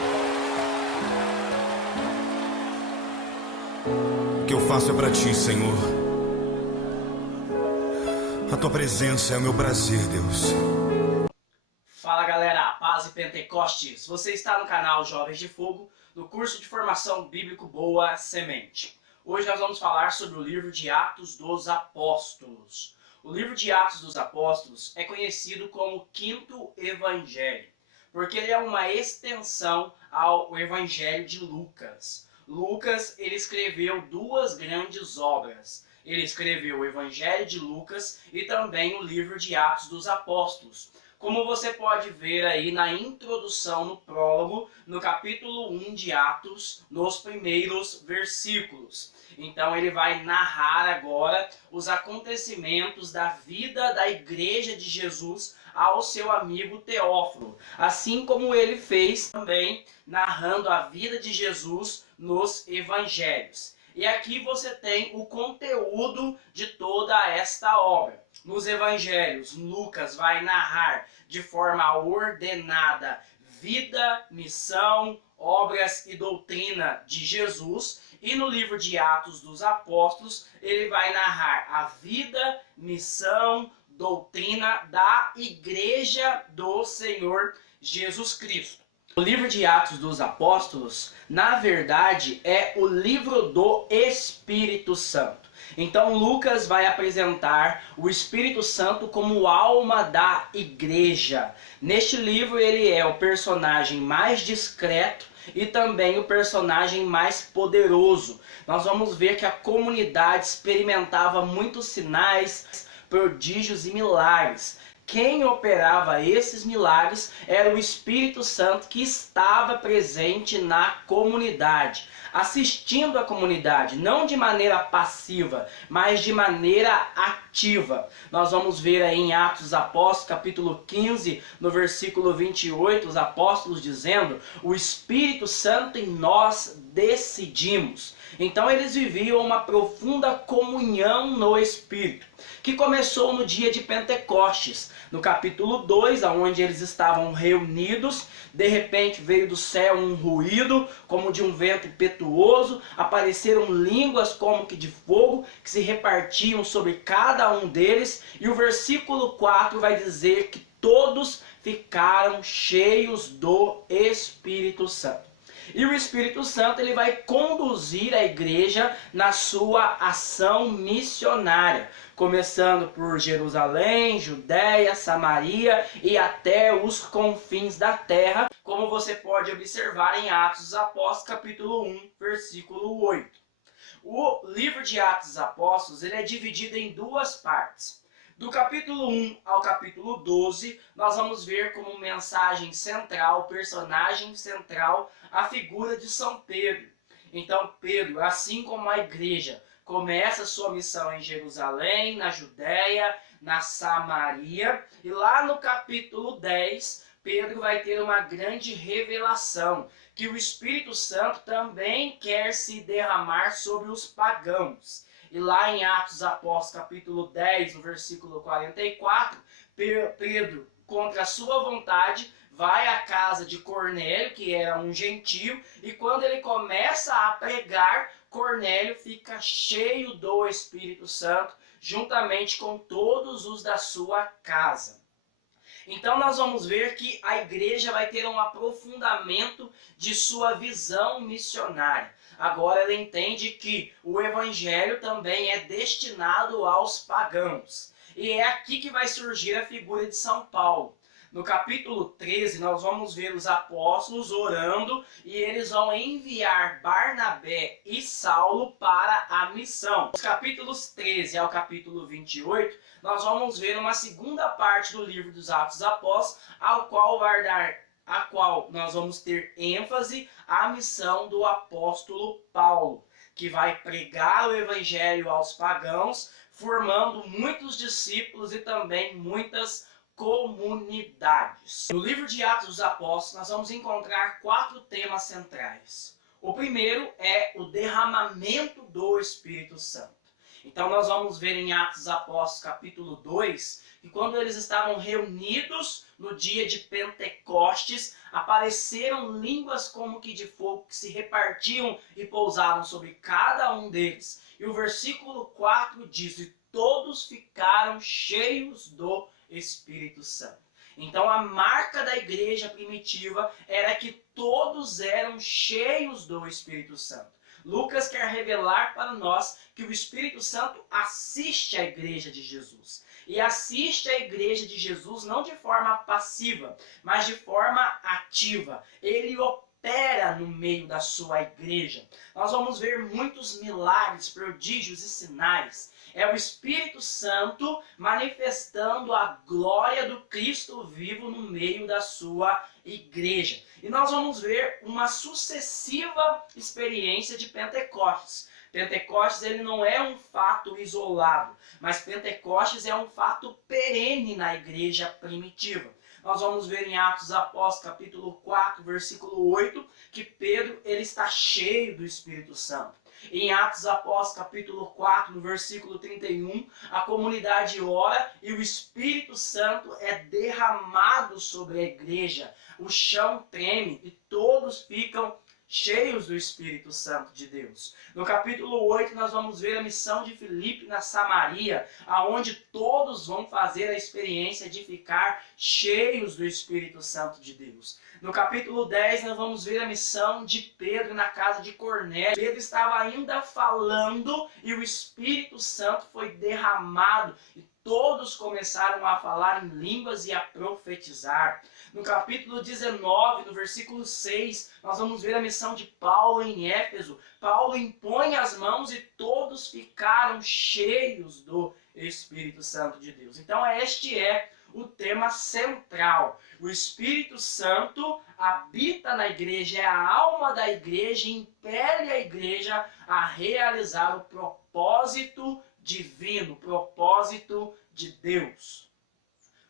O que eu faço é para ti, Senhor. A tua presença é o meu prazer, Deus. Fala galera, paz e Pentecostes. Você está no canal Jovens de Fogo, no curso de formação bíblico Boa Semente. Hoje nós vamos falar sobre o livro de Atos dos Apóstolos. O livro de Atos dos Apóstolos é conhecido como o quinto evangelho, porque ele é uma extensão ao evangelho de Lucas. Lucas, ele escreveu duas grandes obras. Ele escreveu o Evangelho de Lucas e também o livro de Atos dos Apóstolos. Como você pode ver aí na introdução, no prólogo, no capítulo 1 de Atos, nos primeiros versículos. Então ele vai narrar agora os acontecimentos da vida da Igreja de Jesus ao seu amigo Teófilo, assim como ele fez também narrando a vida de Jesus nos evangelhos. E aqui você tem o conteúdo de toda esta obra. Nos evangelhos, Lucas vai narrar de forma ordenada vida, missão, obras e doutrina de Jesus. E no livro de Atos dos Apóstolos, ele vai narrar a vida, missão, doutrina da Igreja do Senhor Jesus Cristo. O livro de Atos dos Apóstolos, na verdade, é o livro do Espírito Santo. Então Lucas vai apresentar o Espírito Santo como alma da igreja. Neste livro ele é o personagem mais discreto e também o personagem mais poderoso. Nós vamos ver que a comunidade experimentava muitos sinais, prodígios e milagres. Quem operava esses milagres era o Espírito Santo que estava presente na comunidade, assistindo a comunidade, não de maneira passiva, mas de maneira ativa. Nós vamos ver aí em Atos dos Apóstolos, capítulo 15, no versículo 28, os apóstolos dizendo: o Espírito Santo em nós decidimos. Então eles viviam uma profunda comunhão no Espírito, que começou no dia de Pentecostes. No capítulo 2, onde eles estavam reunidos, de repente veio do céu um ruído, como de um vento impetuoso, apareceram línguas como que de fogo, que se repartiam sobre cada um deles, e o versículo 4 vai dizer que todos ficaram cheios do Espírito Santo. E o Espírito Santo ele vai conduzir a igreja na sua ação missionária, começando por Jerusalém, Judéia, Samaria e até os confins da terra, como você pode observar em Atos dos Apóstolos, capítulo 1, versículo 8. O livro de Atos dos Apóstolos ele é dividido em duas partes. Do capítulo 1 ao capítulo 12, nós vamos ver como mensagem central, personagem central, a figura de São Pedro. Então Pedro, assim como a igreja, começa sua missão em Jerusalém, na Judéia, na Samaria, e lá no capítulo 10, Pedro vai ter uma grande revelação, que o Espírito Santo também quer se derramar sobre os pagãos. E lá em Atos dos Apóstolos, capítulo 10, no versículo 44, Pedro, contra a sua vontade, vai à casa de Cornélio, que era um gentio, e quando ele começa a pregar, Cornélio fica cheio do Espírito Santo, juntamente com todos os da sua casa. Então nós vamos ver que a igreja vai ter um aprofundamento de sua visão missionária. Agora ela entende que o evangelho também é destinado aos pagãos. E é aqui que vai surgir a figura de São Paulo. No capítulo 13, nós vamos ver os apóstolos orando e eles vão enviar Barnabé e Saulo para a missão. Dos capítulos 13 ao capítulo 28, nós vamos ver uma segunda parte do livro dos Atos dos Apóstolos, a qual nós vamos ter ênfase à missão do apóstolo Paulo, que vai pregar o evangelho aos pagãos, formando muitos discípulos e também muitas comunidades. No livro de Atos dos Apóstolos, nós vamos encontrar 4 temas centrais. O primeiro é o derramamento do Espírito Santo. Então nós vamos ver em Atos dos Apóstolos capítulo 2, que quando eles estavam reunidos no dia de Pentecostes, apareceram línguas como que de fogo que se repartiam e pousavam sobre cada um deles. E o versículo 4 diz: e todos ficaram cheios do Espírito Santo. Então a marca da igreja primitiva era que todos eram cheios do Espírito Santo. Lucas quer revelar para nós que o Espírito Santo assiste à igreja de Jesus. E assiste à igreja de Jesus não de forma passiva, mas de forma ativa. Ele opera no meio da sua igreja. Nós vamos ver muitos milagres, prodígios e sinais. É o Espírito Santo manifestando a glória do Cristo vivo no meio da sua igreja. E nós vamos ver uma sucessiva experiência de Pentecostes. Pentecostes ele não é um fato isolado, mas Pentecostes é um fato perene na igreja primitiva. Nós vamos ver em Atos dos Apóstolos, capítulo 4, versículo 8, que Pedro ele está cheio do Espírito Santo. Em Atos dos Apóstolos, capítulo 4, no versículo 31, a comunidade ora e o Espírito Santo é derramado sobre a igreja. O chão treme e todos ficam cheios do Espírito Santo de Deus. No capítulo 8 nós vamos ver a missão de Filipe na Samaria, aonde todos vão fazer a experiência de ficar cheios do Espírito Santo de Deus. No capítulo 10 nós vamos ver a missão de Pedro na casa de Cornélio. Pedro estava ainda falando e o Espírito Santo foi derramado e todos começaram a falar em línguas e a profetizar. No capítulo 19, no versículo 6, nós vamos ver a missão de Paulo em Éfeso. Paulo impõe as mãos e todos ficaram cheios do Espírito Santo de Deus. Então este é o tema central. O Espírito Santo habita na igreja, é a alma da igreja e impele a igreja a realizar o propósito divino, o propósito de Deus.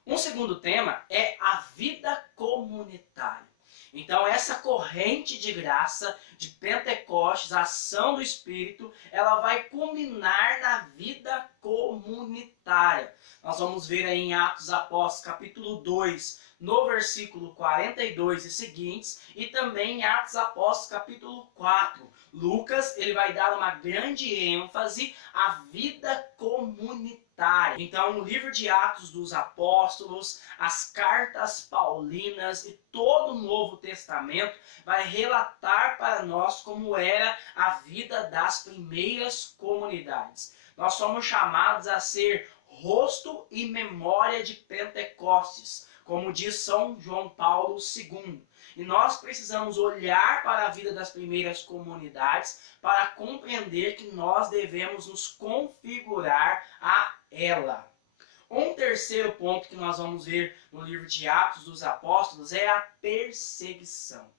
Um segundo tema é a vida comunitária. Então essa corrente de graça de Pentecostes, a ação do Espírito, ela vai culminar na vida comunitária. Nós vamos ver aí em Atos dos Apóstolos, capítulo 2, no versículo 42 e seguintes, e também em Atos dos Apóstolos, capítulo 4. Lucas, ele vai dar uma grande ênfase à vida comunitária. Então, o livro de Atos dos Apóstolos, as cartas paulinas e todo o Novo Testamento vai relatar para nós como era a vida das primeiras comunidades. Nós somos chamados a ser rosto e memória de Pentecostes, como diz São João Paulo II. E nós precisamos olhar para a vida das primeiras comunidades para compreender que nós devemos nos configurar a ela. Um terceiro ponto que nós vamos ver no livro de Atos dos Apóstolos é a perseguição.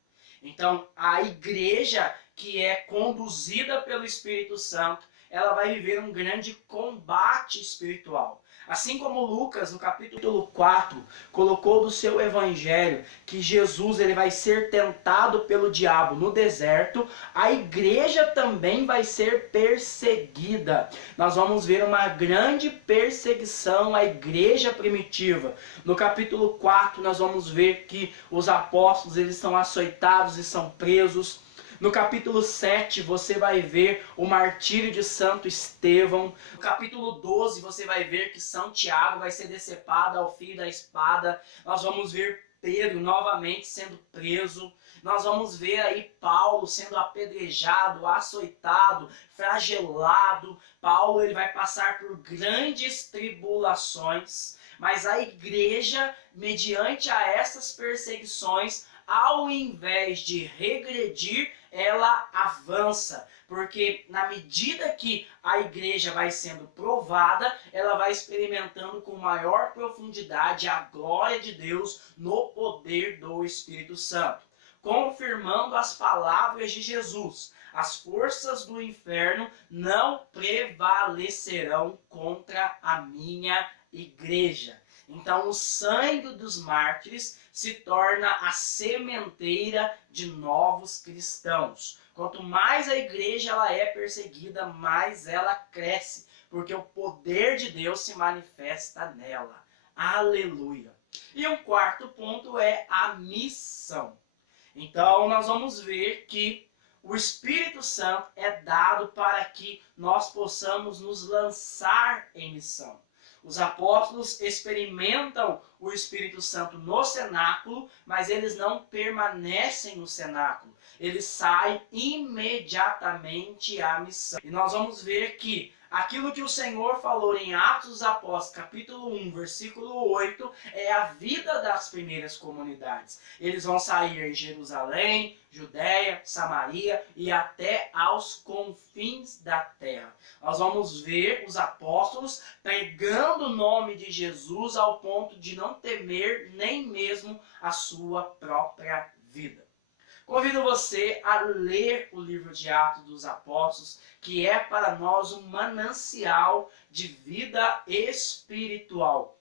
Então, a igreja que é conduzida pelo Espírito Santo, ela vai viver um grande combate espiritual. Assim como Lucas, no capítulo 4, colocou do seu evangelho que Jesus ele vai ser tentado pelo diabo no deserto, a igreja também vai ser perseguida. Nós vamos ver uma grande perseguição à igreja primitiva. No capítulo 4, nós vamos ver que os apóstolos eles são açoitados e são presos. No capítulo 7, você vai ver o martírio de Santo Estevão. No capítulo 12, você vai ver que São Tiago vai ser decepado ao fio da espada. Nós vamos ver Pedro novamente sendo preso. Nós vamos ver aí Paulo sendo apedrejado, açoitado, flagelado. Paulo ele vai passar por grandes tribulações. Mas a igreja, mediante a essas perseguições, ao invés de regredir, ela avança, porque na medida que a igreja vai sendo provada, ela vai experimentando com maior profundidade a glória de Deus no poder do Espírito Santo, confirmando as palavras de Jesus: as forças do inferno não prevalecerão contra a minha igreja. Então o sangue dos mártires se torna a sementeira de novos cristãos. Quanto mais a igreja ela é perseguida, mais ela cresce, porque o poder de Deus se manifesta nela. Aleluia! E um quarto ponto é a missão. Então, nós vamos ver que o Espírito Santo é dado para que nós possamos nos lançar em missão. Os apóstolos experimentam o Espírito Santo no cenáculo, mas eles não permanecem no cenáculo. Eles saem imediatamente à missão. E nós vamos ver que aquilo que o Senhor falou em Atos dos Apóstolos, capítulo 1, versículo 8, é a vida das primeiras comunidades. Eles vão sair em Jerusalém, Judéia, Samaria e até aos confins da terra. Nós vamos ver os apóstolos pregando o nome de Jesus ao ponto de não temer nem mesmo a sua própria vida. Convido você a ler o livro de Atos dos Apóstolos, que é para nós um manancial de vida espiritual.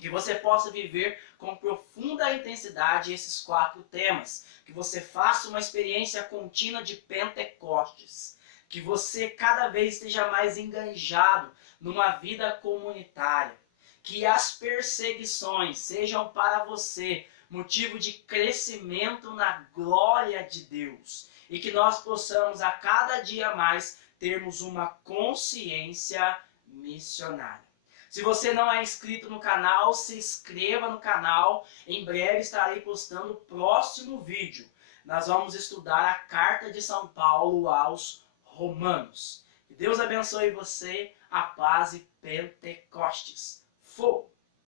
Que você possa viver com profunda intensidade esses 4 temas. Que você faça uma experiência contínua de Pentecostes. Que você cada vez esteja mais enganjado numa vida comunitária. Que as perseguições sejam para você motivo de crescimento na glória de Deus. E que nós possamos a cada dia mais termos uma consciência missionária. Se você não é inscrito no canal, se inscreva no canal. Em breve estarei postando o próximo vídeo. Nós vamos estudar a carta de São Paulo aos Romanos. Que Deus abençoe você, a paz e Pentecostes. Fogo!